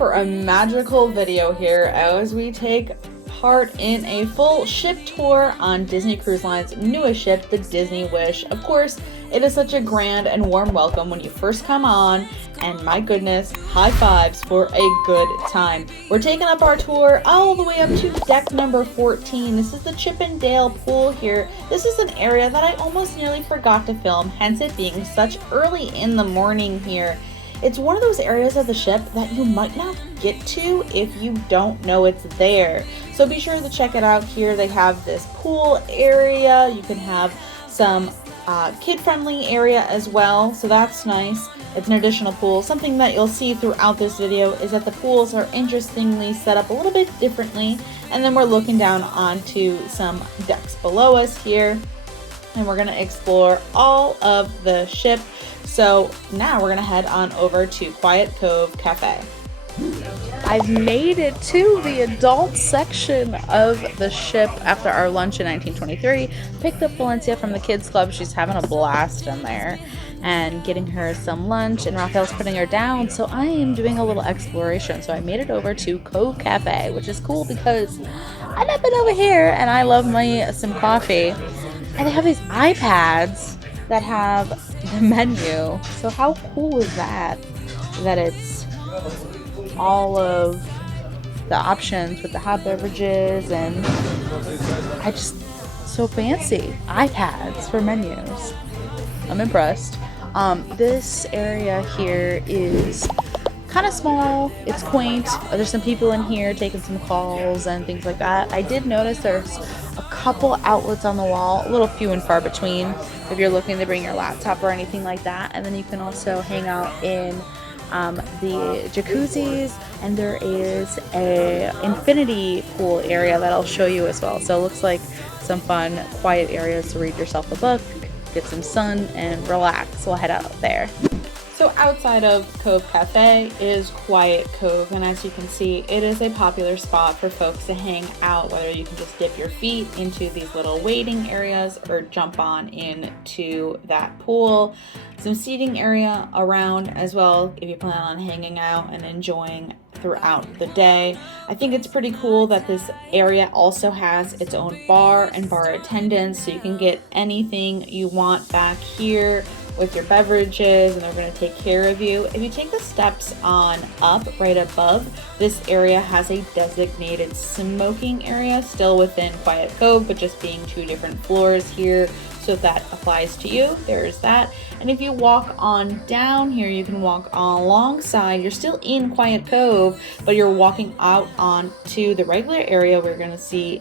for a magical video here as we take part in a full ship tour on Disney Cruise Line's newest ship, the Disney Wish. Of course, it is such a grand and warm welcome when you first come on, and my goodness, high fives for a good time. We're taking up our tour all the way up to deck number 14. This is the Chip and Dale pool here. This is an area that I almost nearly forgot to film, hence it being such early in the morning here. It's one of those areas of the ship that you might not get to if you don't know it's there. So be sure to check it out here. They have this pool area. You can have some kid-friendly area as well, so that's nice. It's an additional pool. Something that you'll see throughout this video is that the pools are interestingly set up a little bit differently, and then we're looking down onto some decks below us here, and we're going to explore all of the ship. So now we're gonna head on over to Quiet Cove Cafe. I've made it to the adult section of the ship after our lunch in 1923. Picked up Valencia from the kids club. She's having a blast in there and getting her some lunch, and Raphael's putting her down. So I am doing a little exploration. So I made it over to Cove Cafe, which is cool because I've not been over here and I love me some coffee. And they have these iPads that have the menu. So how cool is that? That it's all of the options with the hot beverages, and I just, so fancy. iPads for menus. I'm impressed. This area here is kind of small. It's quaint. There's some people in here taking some calls and things like that. I did notice there's a couple outlets on the wall, a little few and far between if you're looking to bring your laptop or anything like that. And then you can also hang out in the jacuzzis, and there is a infinity pool area that I'll show you as well. So it looks like some fun, quiet areas to read yourself a book, get some sun, and relax. We'll head out there. So outside of Cove Cafe is Quiet Cove, and as you can see, it is a popular spot for folks to hang out, whether you can just dip your feet into these little waiting areas or jump on into that pool. Some seating area around as well if you plan on hanging out and enjoying throughout the day. I think it's pretty cool that this area also has its own bar and bar attendants, so you can get anything you want back here with your beverages, and they're going to take care of you. If you take the steps on up right above, this area has a designated smoking area, still within Quiet Cove, but just being two different floors here. So if that applies to you, there's that. And if you walk on down here, you can walk alongside. You're still in Quiet Cove, but you're walking out onto the regular area where you're going to see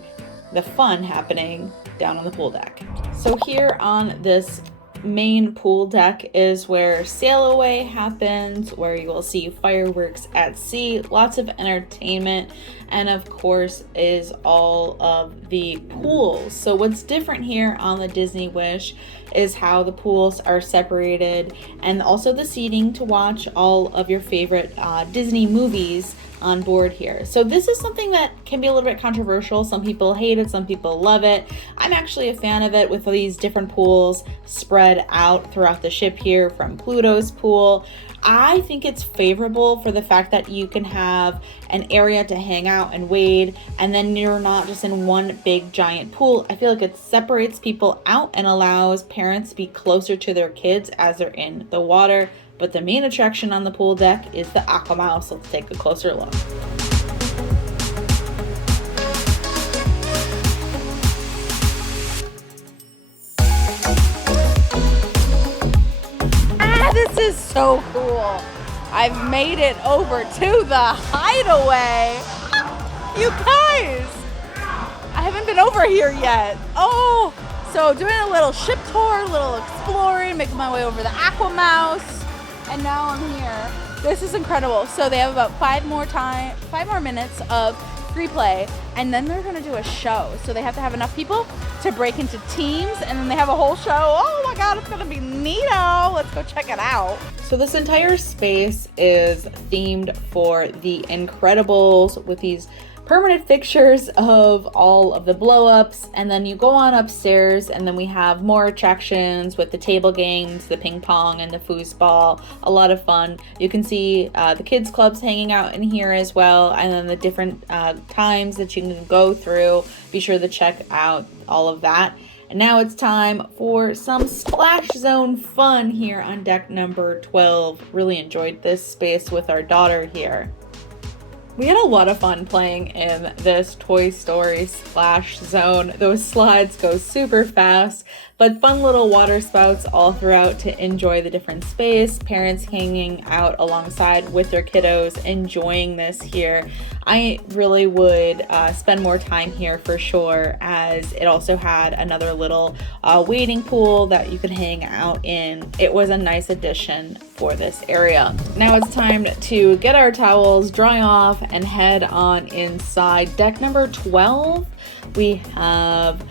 the fun happening down on the pool deck. So here on this main pool deck is where sail away happens, where you will see fireworks at sea, lots of entertainment, and of course is all of the pools. So what's different here on the Disney Wish is how the pools are separated, and also the seating to watch all of your favorite Disney movies on board here. So this is something that can be a little bit controversial. Some people hate it, some people love it. I'm actually a fan of it with these different pools spread out throughout the ship here, from Pluto's pool. I think it's favorable for the fact that you can have an area to hang out and wade, and then you're not just in one big giant pool. I feel like it separates people out and allows parents to be closer to their kids as they're in the water. But the main attraction on the pool deck is the Aqua Mouse. Let's take a closer look. This is so cool. I've made it over to the hideaway. You guys, I haven't been over here yet. Oh, so doing a little ship tour, a little exploring, making my way over the Aqua Mouse. And now I'm here. This is incredible. So they have about 5 more minutes of free play, and then they're gonna do a show. So they have to have enough people to break into teams, and then they have a whole show. Oh my God, it's gonna be neato. Let's go check it out. So this entire space is themed for The Incredibles with these permanent fixtures of all of the blow-ups, and then you go on upstairs and then we have more attractions with the table games, the ping pong and the foosball. A lot of fun. You can see the kids clubs hanging out in here as well, and then the different times that you can go through. Be sure to check out all of that. And now it's time for some splash zone fun here on deck number 12. Really enjoyed this space with our daughter here. We had a lot of fun playing in this Toy Story splash zone. Those slides go super fast, but fun little water spouts all throughout to enjoy the different space. Parents hanging out alongside with their kiddos, enjoying this here. I really would spend more time here for sure, as it also had another little wading pool that you could hang out in. It was a nice addition for this area. Now it's time to get our towels, dry off, and head on inside. Deck number 12, we have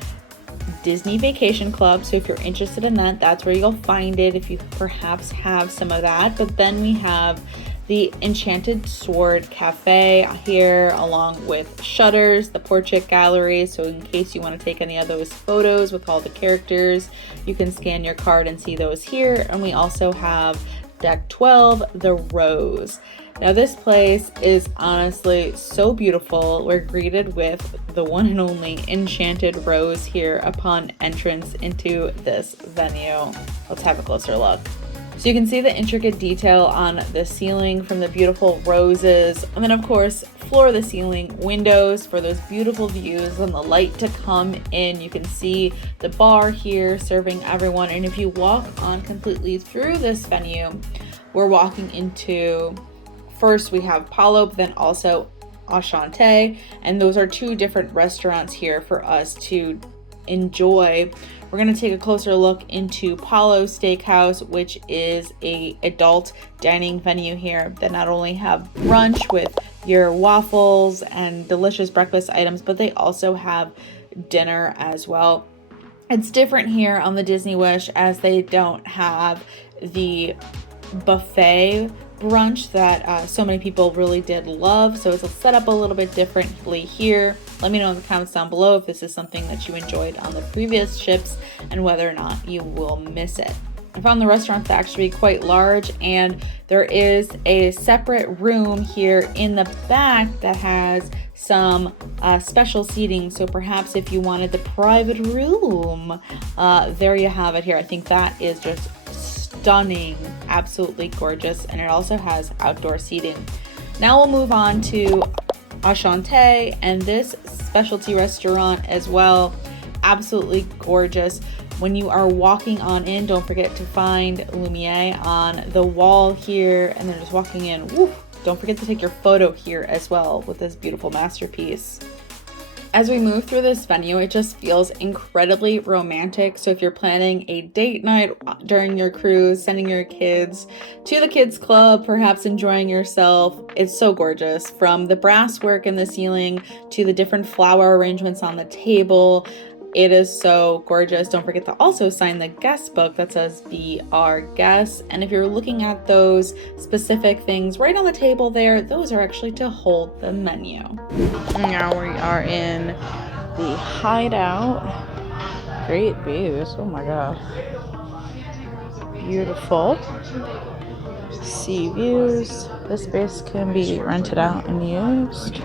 Disney Vacation Club. So if you're interested in that, that's where you'll find it if you perhaps have some of that. But then we have the Enchanted Sword Cafe here, along with shutters, the portrait gallery. So in case you want to take any of those photos with all the characters, you can scan your card and see those here. And we also have deck 12, the Rose. Now this place is honestly so beautiful. We're greeted with the one and only enchanted rose here upon entrance into this venue. Let's have a closer look. So you can see the intricate detail on the ceiling from the beautiful roses. And then of course, floor to ceiling windows for those beautiful views and the light to come in. You can see the bar here serving everyone. And if you walk on completely through this venue, we're walking into, first we have Palo, but then also Enchante. And those are two different restaurants here for us to enjoy. We're going to take a closer look into Palo Steakhouse, which is a adult dining venue here that not only have brunch with your waffles and delicious breakfast items, but they also have dinner as well. It's different here on the Disney Wish, as they don't have the buffet brunch that so many people really did love. So it's set up a little bit differently here. Let me know in the comments down below if this is something that you enjoyed on the previous ships and whether or not you will miss it. I found the restaurant to actually be quite large, and there is a separate room here in the back that has some special seating. So perhaps if you wanted the private room, there you have it here. I think that is just stunning, absolutely gorgeous, and it also has outdoor seating. Now we'll move on to Enchante and this specialty restaurant as well. Absolutely gorgeous. When you are walking on in, don't forget to find Lumiere on the wall here, and then just walking in, woo, don't forget to take your photo here as well with this beautiful masterpiece. As we move through this venue, it just feels incredibly romantic. So if you're planning a date night during your cruise, sending your kids to the kids club, perhaps enjoying yourself, it's so gorgeous. From the brass work in the ceiling to the different flower arrangements on the table, it is so gorgeous. Don't forget to also sign the guest book that says Be Our Guest. And if you're looking at those specific things right on the table there, those are actually to hold the menu. Now we are in the Hideout. Great views. Oh my gosh. Beautiful sea views. This space can be rented out and used.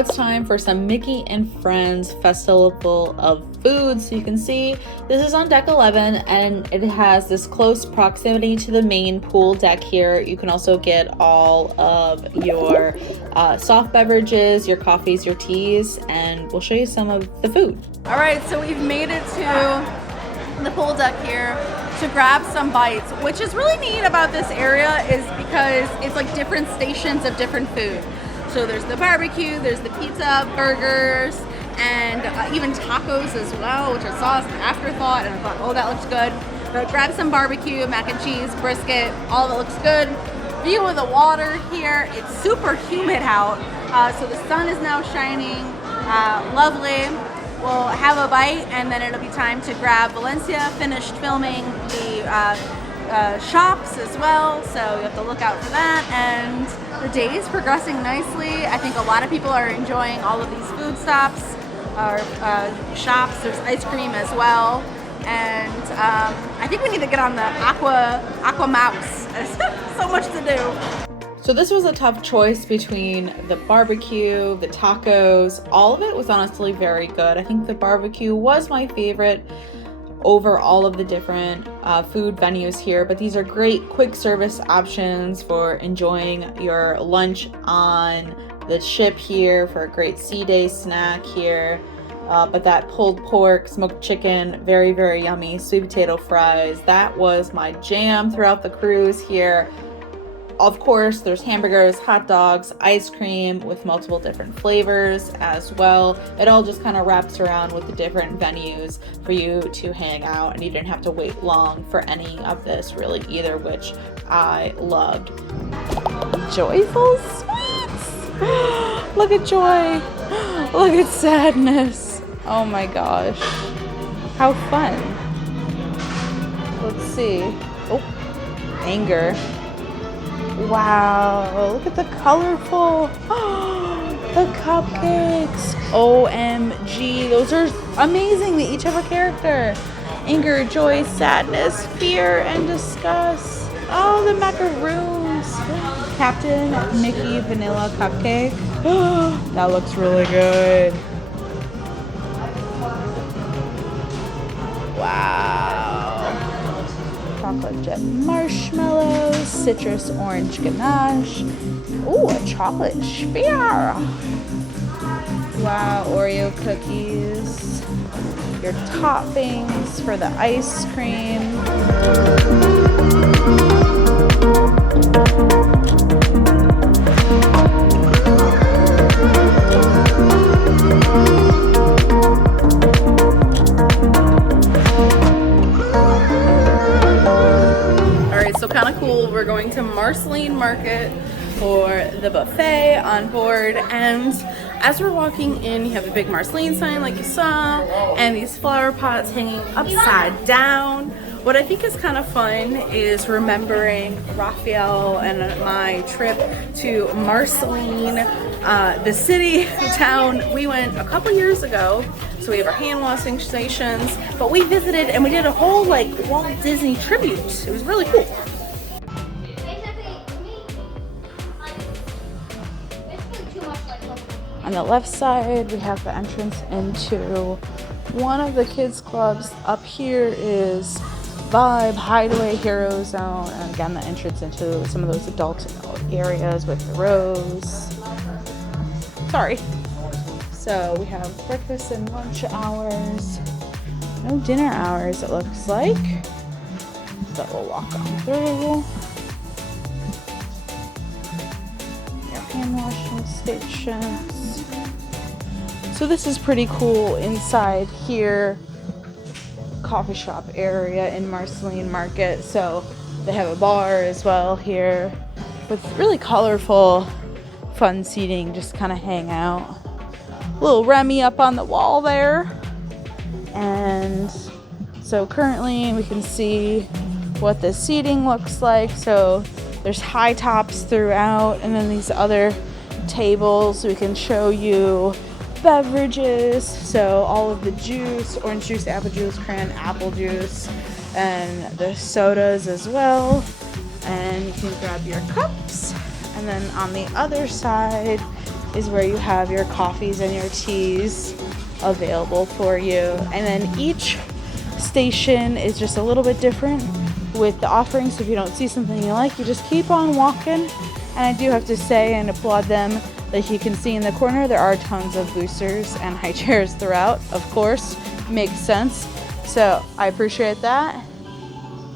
It's time for some Mickey and Friends Festival of Food. So you can see this is on deck 11, and it has this close proximity to the main pool deck here. You can also get all of your soft beverages, your coffees, your teas, and we'll show you some of the food. All right, so we've made it to the pool deck here to grab some bites. Which is really neat about this area is because it's like different stations of different food. So there's the barbecue, there's the pizza, burgers, and even tacos as well, which I saw as an afterthought, and I thought, oh, that looks good. But grab some barbecue, mac and cheese, brisket, all of it looks good. View of the water here. It's super humid out, so the sun is now shining. Lovely. We'll have a bite, and then it'll be time to grab Valencia, finished filming the shops as well, so you have to look out for that. And the day is progressing nicely. I think a lot of people are enjoying all of these food stops or shops. There's ice cream as well, and I think we need to get on the Aqua mouse. There's so much to do. So this was a tough choice between the barbecue, the tacos. All of it was honestly very good. I think the barbecue was my favorite over all of the different food venues here, but these are great quick service options for enjoying your lunch on the ship here, for a great sea day snack here. But that pulled pork, smoked chicken, very, very yummy. Sweet potato fries, that was my jam throughout the cruise here. Of course, there's hamburgers, hot dogs, ice cream with multiple different flavors as well. It all just kind of wraps around with the different venues for you to hang out, and you didn't have to wait long for any of this really either, which I loved. Joyful sweets! Look at joy! Look at sadness! Oh my gosh. How fun. Let's see. Oh, anger. Wow, look at the colorful, the cupcakes. OMG, those are amazing. They each have a character. Anger, joy, sadness, fear, and disgust. Oh, the macaroons. Captain Mickey Vanilla Cupcake. That looks really good. Wow. Chocolate jet marshmallows, citrus orange ganache. Ooh, a chocolate sphere. Wow, Oreo cookies. Your toppings for the ice cream. So kind of cool. We're going to Marceline Market for the buffet on board, and as we're walking in, you have a big Marceline sign like you saw, and these flower pots hanging upside down. What I think is kind of fun is remembering Raphael and my trip to Marceline, the city, town. We went a couple years ago, so we have our hand washing stations, but we visited and we did a whole like Walt Disney tribute. It was really cool. On the left side, we have the entrance into one of the kids' clubs. Up here is Vibe, Hideaway, Hero Zone, and again, the entrance into some of those adult areas with the rose. Sorry. So we have breakfast and lunch hours. No dinner hours, it looks like. So we'll walk on through. Your hand washing stations. So this is pretty cool inside here. Coffee shop area in Marceline Market. So they have a bar as well here with really colorful, fun seating, just kind of hang out. Little Remy up on the wall there. And so currently we can see what the seating looks like. So there's high tops throughout, and then these other tables we can show you beverages. So all of the juice, orange juice, apple juice, cran, apple juice, and the sodas as well. And you can grab your cups. And then on the other side is where you have your coffees and your teas available for you. And then each station is just a little bit different with the offerings. So if you don't see something you like, you just keep on walking. And I do have to say and applaud them, like you can see in the corner, there are tons of boosters and high chairs throughout, of course. Makes sense. So I appreciate that.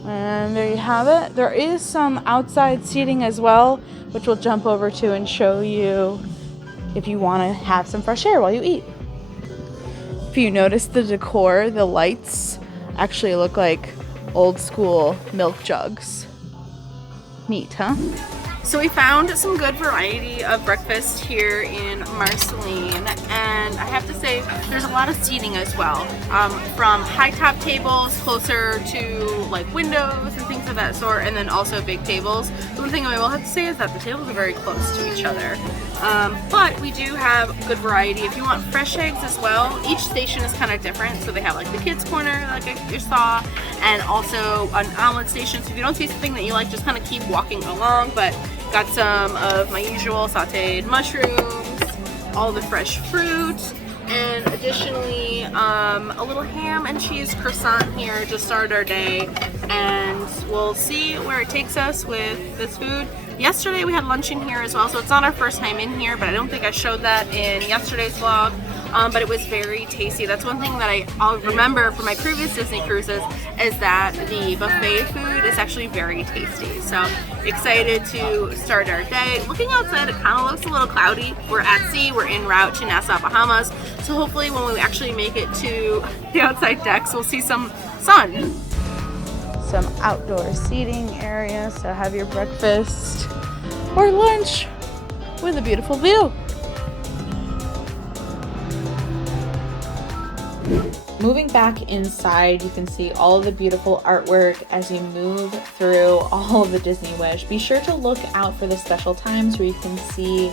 And there you have it. There is some outside seating as well, which we'll jump over to and show you if you want to have some fresh air while you eat. If you notice the decor, the lights actually look like old school milk jugs. Neat, huh? So we found some good variety of breakfast here in Marceline, and I have to say there's a lot of seating as well, from high top tables closer to like windows and things of that sort, and then also big tables. The one thing I will have to say is that the tables are very close to each other, but we do have good variety. If you want fresh eggs as well, each station is kind of different. So they have like the kids corner like you saw, and also an omelet station. So if you don't see something that you like, just kind of keep walking along. But got some of my usual sauteed mushrooms, all the fresh fruit, and additionally a little ham and cheese croissant here to start our day, and we'll see where it takes us with this food. Yesterday we had lunch in here as well, so it's not our first time in here, but I don't think I showed that in yesterday's vlog. But it was very tasty. That's one thing that I'll remember from my previous Disney cruises, is that the buffet food is actually very tasty. So excited to start our day. Looking outside, it kind of looks a little cloudy. We're at sea, we're en route to Nassau, Bahamas. So hopefully when we actually make it to the outside decks, we'll see some sun. Some outdoor seating area, so have your breakfast or lunch with a beautiful view. Moving back inside, you can see all of the beautiful artwork as you move through all of the Disney Wish. Be sure to look out for the special times where you can see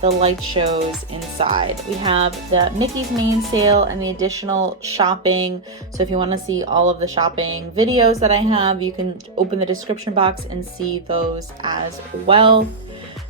the light shows inside. We have the Mickey's main sale and the additional shopping. So if you want to see all of the shopping videos that I have, you can open the description box and see those as well.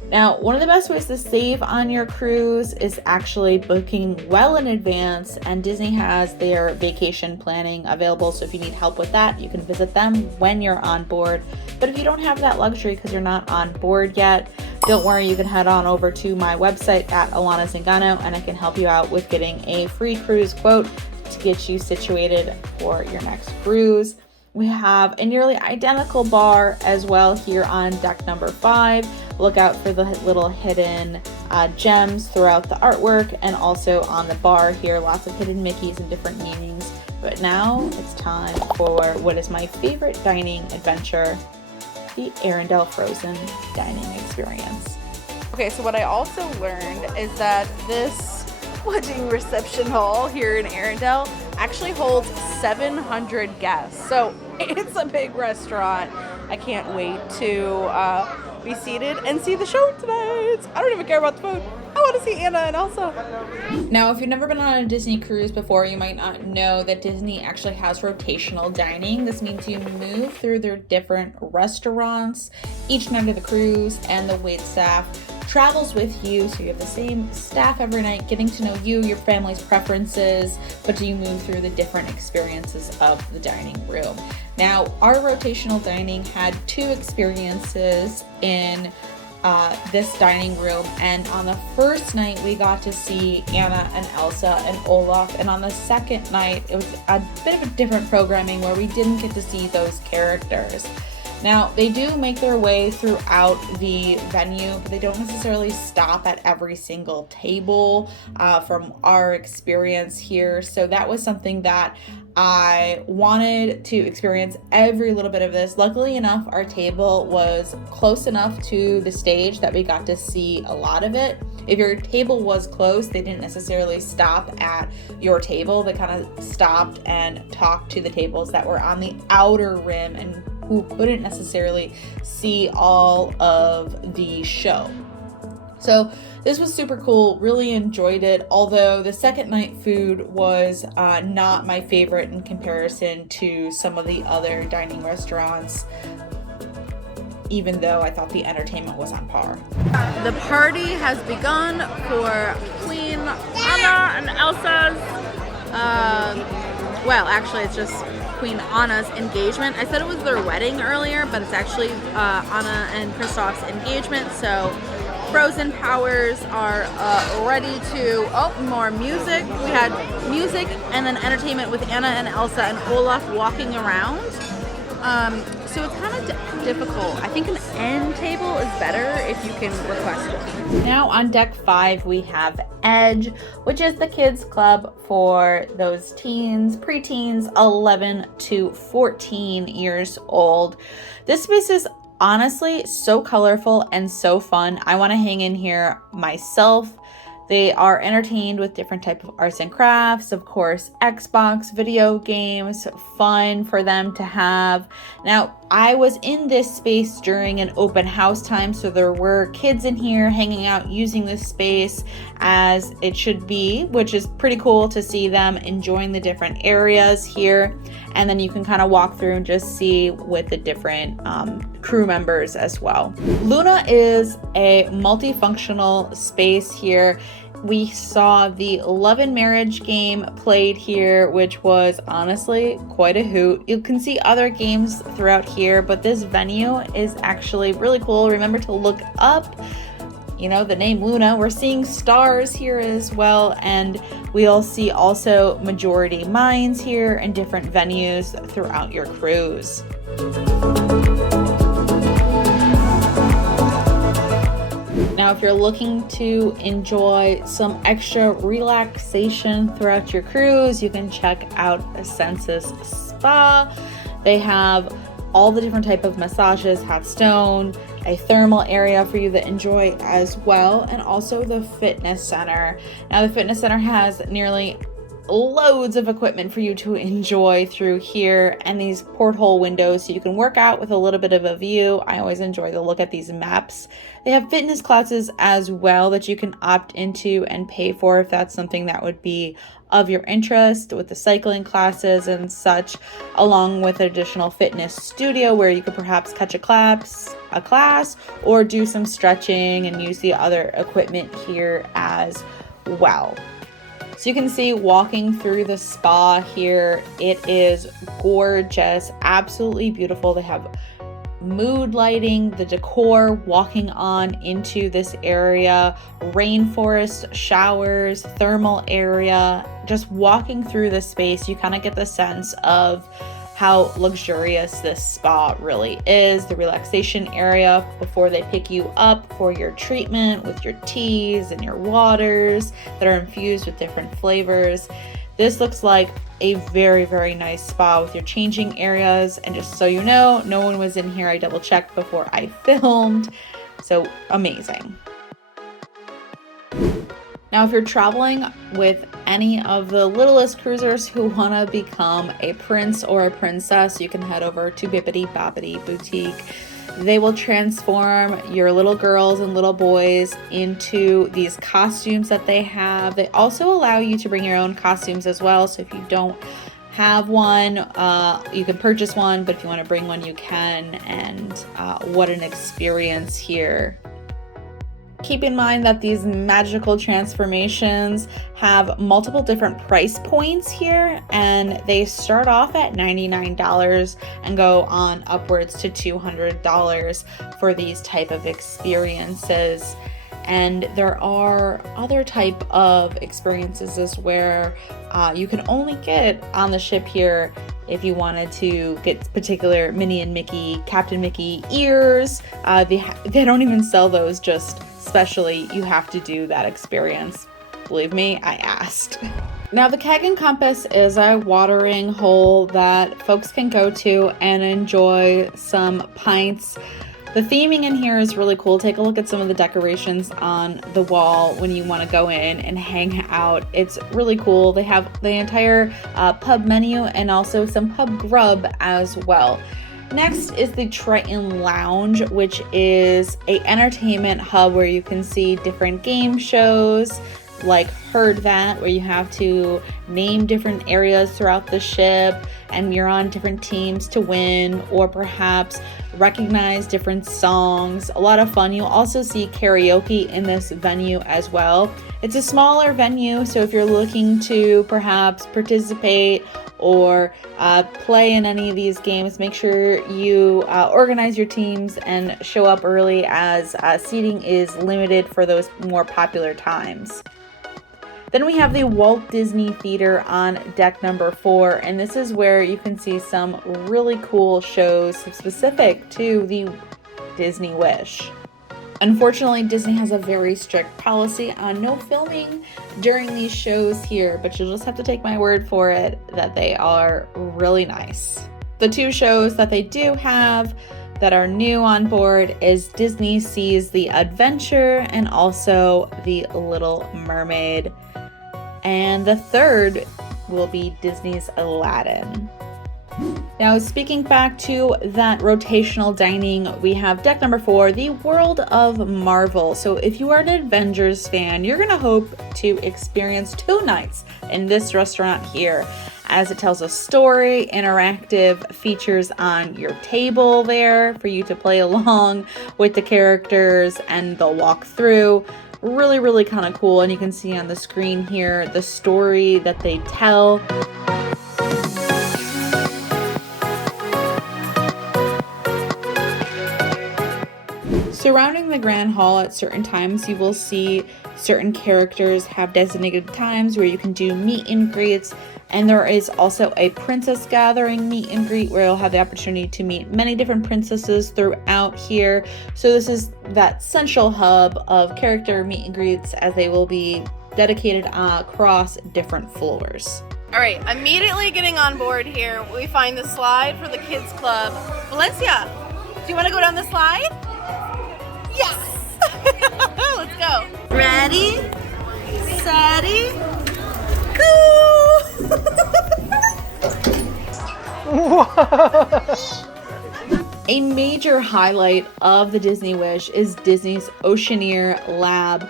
Now, one of the best ways to save on your cruise is actually booking well in advance, and Disney has their vacation planning available. So if you need help with that, you can visit them when you're on board. But if you don't have that luxury because you're not on board yet, don't worry, you can head on over to my website at Alana Zingano, and I can help you out with getting a free cruise quote to get you situated for your next cruise. We have a nearly identical bar as well here on deck number 5. Look out for the little hidden gems throughout the artwork, and also on the bar here, lots of hidden Mickeys and different meanings. But now it's time for what is my favorite dining adventure, the Arendelle Frozen dining experience. Okay, so what I also learned is that this wedding reception hall here in Arendelle actually holds 700 guests. So it's a big restaurant. I can't wait to be seated and see the show tonight. I don't even care about the food. I want to see Anna and Elsa. Now, if you've never been on a Disney cruise before, you might not know that Disney actually has rotational dining. This means you move through their different restaurants each night of the cruise, and the wait staff travels with you, so you have the same staff every night, getting to know you, your family's preferences, but you move through the different experiences of the dining room. Now, our rotational dining had 2 experiences in this dining room, and on the first night we got to see Anna and Elsa and Olaf, and on the second night it was a bit of a different programming where we didn't get to see those characters. Now, they do make their way throughout the venue, but they don't necessarily stop at every single table from our experience here. So that was something that I wanted to experience every little bit of this. Luckily enough, our table was close enough to the stage that we got to see a lot of it. If your table was close, they didn't necessarily stop at your table. They kind of stopped and talked to the tables that were on the outer rim and who couldn't necessarily see all of the show. So this was super cool, really enjoyed it, although the second night food was not my favorite in comparison to some of the other dining restaurants, even though I thought the entertainment was on par. The party has begun for Queen Anna and Elsa's, well, actually it's just Queen Anna's engagement. I said it was their wedding earlier, but it's actually Anna and Kristoff's engagement. So Frozen powers are ready to, more music. We had music and then entertainment with Anna and Elsa and Olaf walking around. So it's kind of difficult. I think an end table is better if you can request one. Now on deck 5, we have Edge, which is the kids club for those teens, preteens, 11 to 14 years old. This space is honestly so colorful and so fun. I want to hang in here myself. They are entertained with different type of arts and crafts, of course, Xbox, video games, fun for them to have. Now, I was in this space during an open house time, so there were kids in here hanging out using this space as it should be, which is pretty cool to see them enjoying the different areas here. And then you can kind of walk through and just see with the different crew members as well. Luna is a multifunctional space here. We saw the Love and Marriage game played here, which was honestly quite a hoot. You can see other games throughout here, but this venue is actually really cool. Remember to look up, you know, the name Luna. We're seeing stars here as well, and we'll see also majority mines here and different venues throughout your cruise. Now, if you're looking to enjoy some extra relaxation throughout your cruise, you can check out Senses Spa. They have all the different type of massages, hot stone, a thermal area for you to enjoy as well, and also the fitness center. Now, the fitness center has nearly loads of equipment for you to enjoy through here, and these porthole windows so you can work out with a little bit of a view. I always enjoy the look at these maps. They have fitness classes as well that you can opt into and pay for if that's something that would be of your interest, with the cycling classes and such, along with an additional fitness studio where you could perhaps catch a class or do some stretching and use the other equipment here as well. So you can see walking through the spa here, it is gorgeous, absolutely beautiful. They have mood lighting, the decor, walking on into this area, rainforest, showers, thermal area. Just walking through the space, you kind of get the sense of how luxurious this spa really is. The relaxation area before they pick you up for your treatment with your teas and your waters that are infused with different flavors. This looks like a very, very nice spa with your changing areas. And just so you know, no one was in here. I double checked before I filmed. So amazing. Now, if you're traveling with any of the littlest cruisers who want to become a prince or a princess, you can head over to Bibbidi Boutique. They will transform your little girls and little boys into these costumes that they have. They also allow you to bring your own costumes as well. So if you don't have one, you can purchase one, but if you want to bring one, you can. And what an experience here. Keep in mind that these magical transformations have multiple different price points here, and they start off at $99 and go on upwards to $200 for these type of experiences. And there are other type of experiences as where you can only get on the ship here if you wanted to get particular Minnie and Mickey, Captain Mickey ears. They don't even sell those, just specially you have to do that experience. Believe me, I asked. Now, the Keg Compass is a watering hole that folks can go to and enjoy some pints. The theming in here is really cool. Take a look at some of the decorations on the wall when you want to go in and hang out. It's really cool. They have the entire pub menu and also some pub grub as well. Next is the Triton Lounge, which is a entertainment hub where you can see different game shows like Heard That, where you have to name different areas throughout the ship and you're on different teams to win, or perhaps recognize different songs. A lot of fun. You'll also see karaoke in this venue as well. It's a smaller venue, so if you're looking to perhaps participate or play in any of these games, make sure you organize your teams and show up early, as seating is limited for those more popular times. Then we have the Walt Disney Theater on deck number 4, and this is where you can see some really cool shows specific to the Disney Wish. Unfortunately, Disney has a very strict policy on no filming during these shows here, but you'll just have to take my word for it that they are really nice. The 2 shows that they do have that are new on board is Disney Sees the Adventure and also the Little Mermaid. And the 3rd will be Disney's Aladdin. Now, speaking back to that rotational dining, we have deck number 4, the World of Marvel. So if you are an Avengers fan, you're gonna hope to experience 2 nights in this restaurant here, as it tells a story, interactive features on your table there for you to play along with the characters, and they'll walk through. Really kind of cool, and you can see on the screen here the story that they tell. Surrounding the Grand Hall at certain times, you will see certain characters have designated times where you can do meet and greets, and there is also a princess gathering meet and greet where you'll have the opportunity to meet many different princesses throughout here. So this is that central hub of character meet and greets, as they will be dedicated across different floors. All right, immediately getting on board here, we find the slide for the kids club. Valencia, do you want to go down the slide? Yes! Let's go. Ready, steady, go! A major highlight of the Disney Wish is Disney's Oceaneer Lab.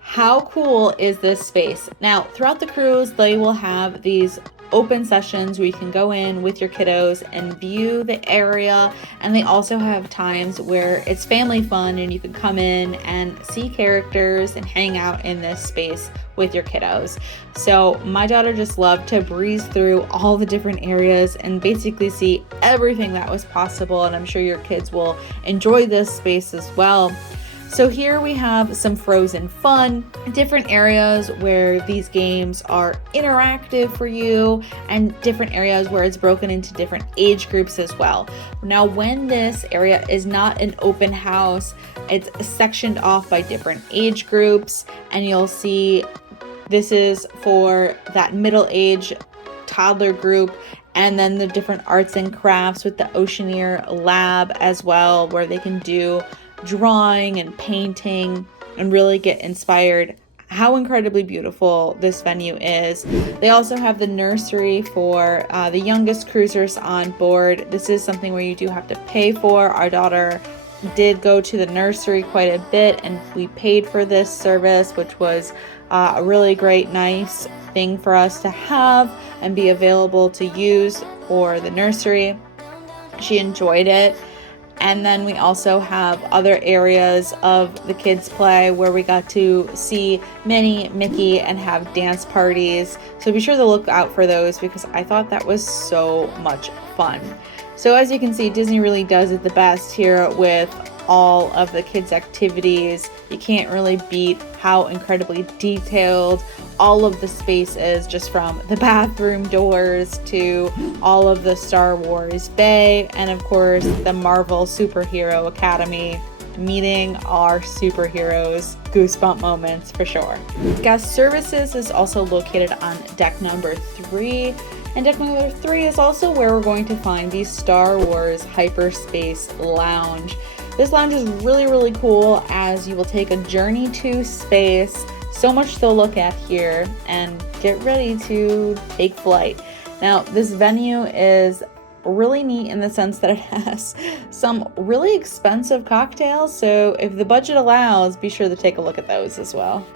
How cool is this space? Now, throughout the cruise, they will have these open sessions where you can go in with your kiddos and view the area, and they also have times where it's family fun and you can come in and see characters and hang out in this space with your kiddos. So my daughter just loved to breeze through all the different areas and basically see everything that was possible, and I'm sure your kids will enjoy this space as well. So here we have some Frozen fun, different areas where these games are interactive for you, and different areas where it's broken into different age groups as well. Now, when this area is not an open house, it's sectioned off by different age groups, and you'll see this is for that middle age toddler group, and then the different arts and crafts with the Oceaneer Lab as well, where they can do drawing and painting and really get inspired. How incredibly beautiful this venue is. They also have the nursery for the youngest cruisers on board. This is something where you do have to pay for. Our daughter did go to the nursery quite a bit, and we paid for this service, which was a really great, nice thing for us to have and be available to use for the nursery. She enjoyed it. And then we also have other areas of the kids' play where we got to see Minnie, Mickey, and have dance parties. So be sure to look out for those, because I thought that was so much fun. So as you can see, Disney really does it the best here with all of the kids' activities. You can't really beat how incredibly detailed all of the space is, just from the bathroom doors to all of the Star Wars Bay, and of course the Marvel Superhero Academy, meeting our superheroes. Goosebump moments for sure. Guest services is also located on deck number 3. And deck number 3 is also where we're going to find the Star Wars Hyperspace Lounge. This lounge is really cool, as you will take a journey to space. So much to look at here, and get ready to take flight. Now, this venue is really neat in the sense that it has some really expensive cocktails, so if the budget allows, be sure to take a look at those as well.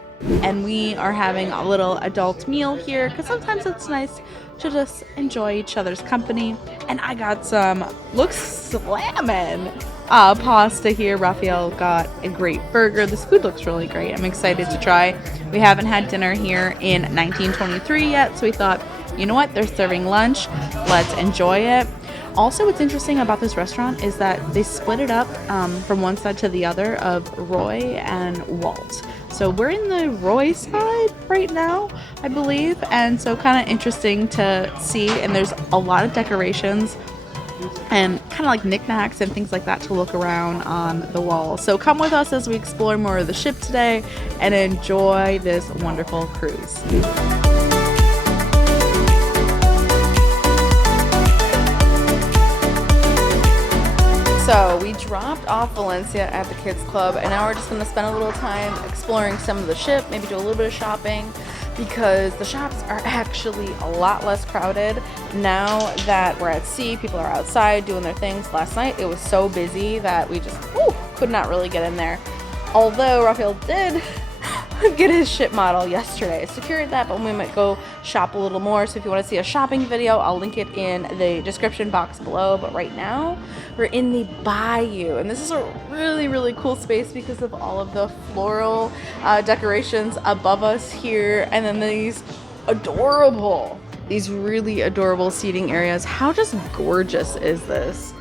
And we are having a little adult meal here, because sometimes it's nice to just enjoy each other's company. And I got some, looks slamming, pasta here. Raphael got a great burger. This food looks really great. I'm excited to try. We haven't had dinner here in 1923 yet, so we thought, you know what, they're serving lunch, let's enjoy it. Also, what's interesting about this restaurant is that they split it up from one side to the other of Roy and Walt. So we're in the Roy side right now, I believe, and so kind of interesting to see. And there's a lot of decorations and kind of like knickknacks and things like that to look around on the wall. So come with us as we explore more of the ship today and enjoy this wonderful cruise. So we dropped off Valencia at the kids club, and now we're just going to spend a little time exploring some of the ship, maybe do a little bit of shopping, because the shops are actually a lot less crowded now that we're at sea. People are outside doing their things. Last night it was so busy that we just could not really get in there. Although Raphael did get his ship model yesterday. Secured that, but we might go shop a little more. So if you want to see a shopping video, I'll link it in the description box below. But right now we're in the Bayou, and this is a really, really cool space because of all of the floral decorations above us here, and then these really adorable seating areas. How just gorgeous is this?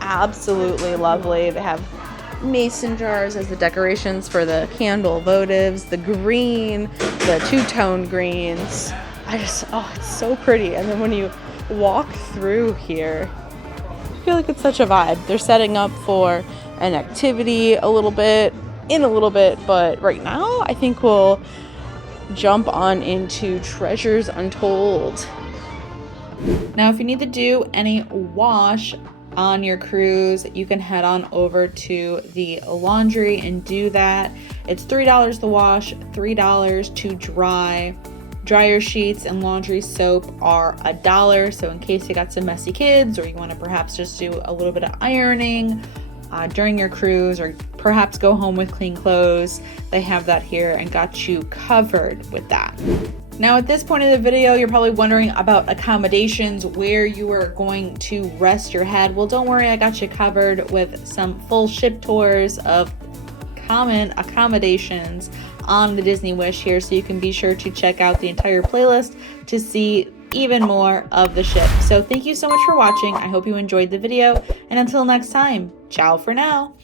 Absolutely lovely. They have mason jars as the decorations for the candle votives, the green, the two-tone greens. It's so pretty. And then when you walk through here, I feel like it's such a vibe. They're setting up for an activity a little bit, but right now I think we'll jump on into Treasures Untold. Now, if you need to do any wash on your cruise, you can head on over to the laundry and do that. It's $3 to wash, $3 to dry. Dryer sheets and laundry soap are $1. So in case you got some messy kids, or you want to perhaps just do a little bit of ironing during your cruise, or perhaps go home with clean clothes, they have that here and got you covered with that. Now at this point in the video, you're probably wondering about accommodations, where you are going to rest your head. Well, don't worry, I got you covered with some full ship tours of common accommodations on the Disney Wish here, so you can be sure to check out the entire playlist to see even more of the ship. So thank you so much for watching. I hope you enjoyed the video, and until next time, ciao for now.